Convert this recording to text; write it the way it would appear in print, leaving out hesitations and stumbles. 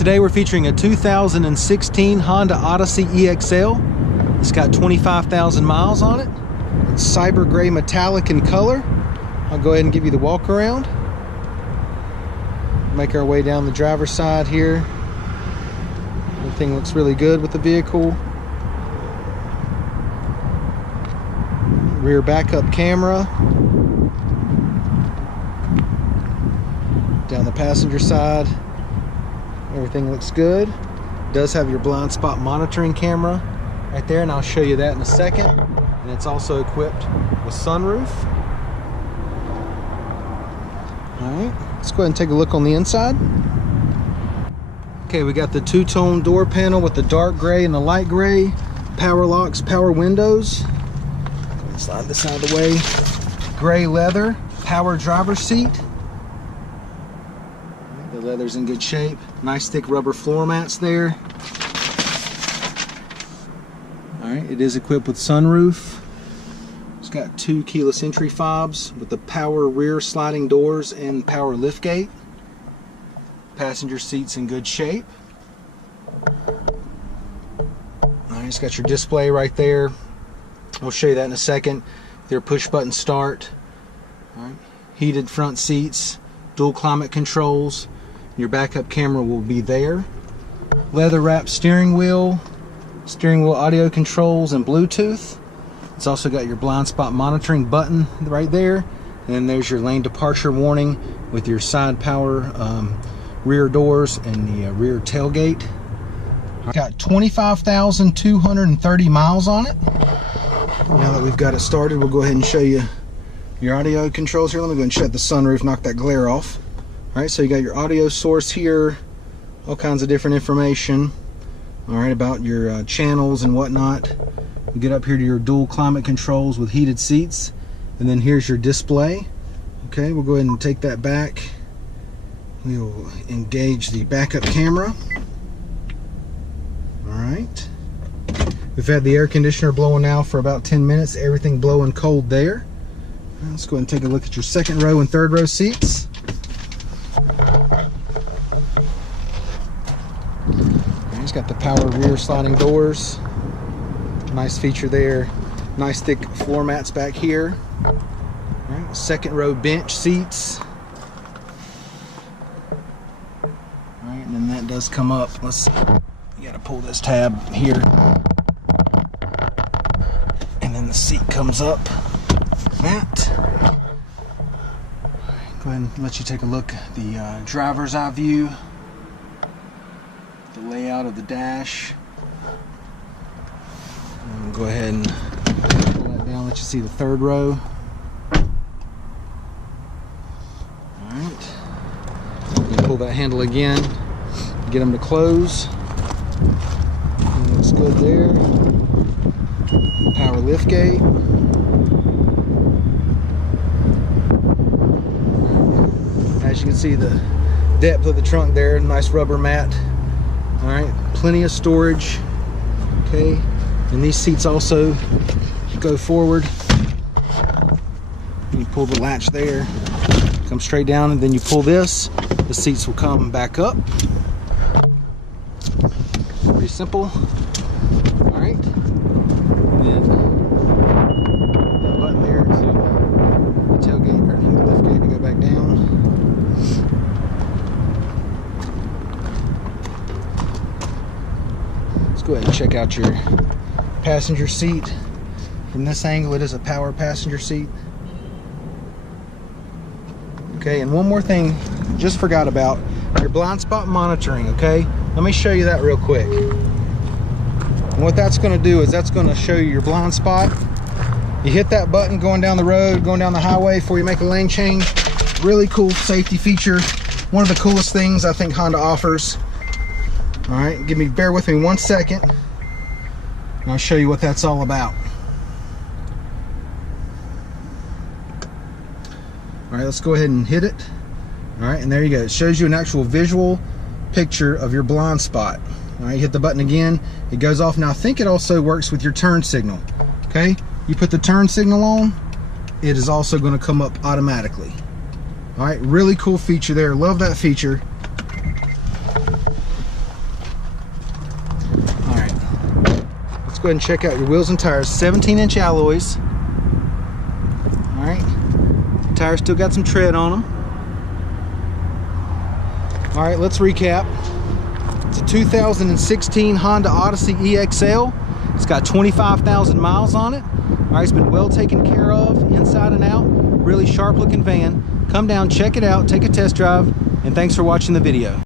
Today we're featuring a 2016 Honda Odyssey EXL. It's got 25,000 miles on it. It's cyber gray metallic in color. I'll go ahead and give you the walk around. Make our way down the driver's side here. Everything looks really good with the vehicle. Rear backup camera. Down the passenger side, everything looks good. It does have your blind spot monitoring camera right there, and I'll show you that in a second. And it's also equipped with sunroof. All right, let's go ahead and take a look on the inside. Okay, we got the two-tone door panel with the dark gray and the light gray. Power locks, power windows. Slide this out of the way. Gray leather, power driver's seat. The leather's in good shape. Nice thick rubber floor mats there. Alright, it is equipped with sunroof. It's got 2 keyless entry fobs with the power rear sliding doors and power liftgate. Passenger seat's in good shape. Alright, it's got your display right there. We'll show you that in a second. Their push button start. Alright, heated front seats, dual climate controls. Your backup camera will be there. Leather wrapped steering wheel audio controls, and Bluetooth. It's also got your blind spot monitoring button right there. And then there's your lane departure warning with your side power rear doors and the rear tailgate. Got 25,230 miles on it. Now that we've got it started, we'll go ahead and show you your audio controls here. Let me go and shut the sunroof, knock that glare off. All right, so you got your audio source here, all kinds of different information, all right, about your channels and whatnot. You get up here to your dual climate controls with heated seats, and then here's your display. Okay, we'll go ahead and take that back. We'll engage the backup camera. All right. We've had the air conditioner blowing now for about 10 minutes, everything blowing cold there. Let's go ahead and take a look at your second row and third row seats. It's got the power rear sliding doors. Nice feature there. Nice thick floor mats back here. All right, second row bench seats. All right, and then that does come up. You gotta pull this tab here. And then the seat comes up. That. Go ahead and let you take a look at the driver's eye view. The layout of the dash. And we'll go ahead and pull that down, let you see the third row. Alright. Pull that handle again. Get them to close. And looks good there. Power liftgate. As you can see, the depth of the trunk there, nice rubber mat. All right, plenty of storage. Okay, and these seats also go forward. You pull the latch there, come straight down, and then you pull this, the seats will come back up. Pretty simple. All right, and then that button there to the tailgate or the liftgate to go back down. Go ahead and check out your passenger seat. From this angle, it is a power passenger seat. Okay, and one more thing, just forgot about your blind spot monitoring. Okay, let me show you that real quick. And what that's going to do is that's going to show you your blind spot. You hit that button going down the road, going down the highway before you make a lane change. Really cool safety feature. One of the coolest things I think Honda offers. All right, bear with me 1 second, and I'll show you what that's all about. All right, let's go ahead and hit it. All right, and there you go. It shows you an actual visual picture of your blind spot. All right, hit the button again, it goes off. Now I think it also works with your turn signal. Okay, you put the turn signal on, it is also going to come up automatically. All right, really cool feature there. Love that feature. go ahead and check out your wheels and tires. 17-inch alloys. All right, the tires still got some tread on them. All right, let's recap. It's a 2016 Honda Odyssey EXL. It's got 25,000 miles on it. All right, it's been well taken care of inside and out. Really sharp looking van. Come down, check it out, take a test drive, and thanks for watching the video.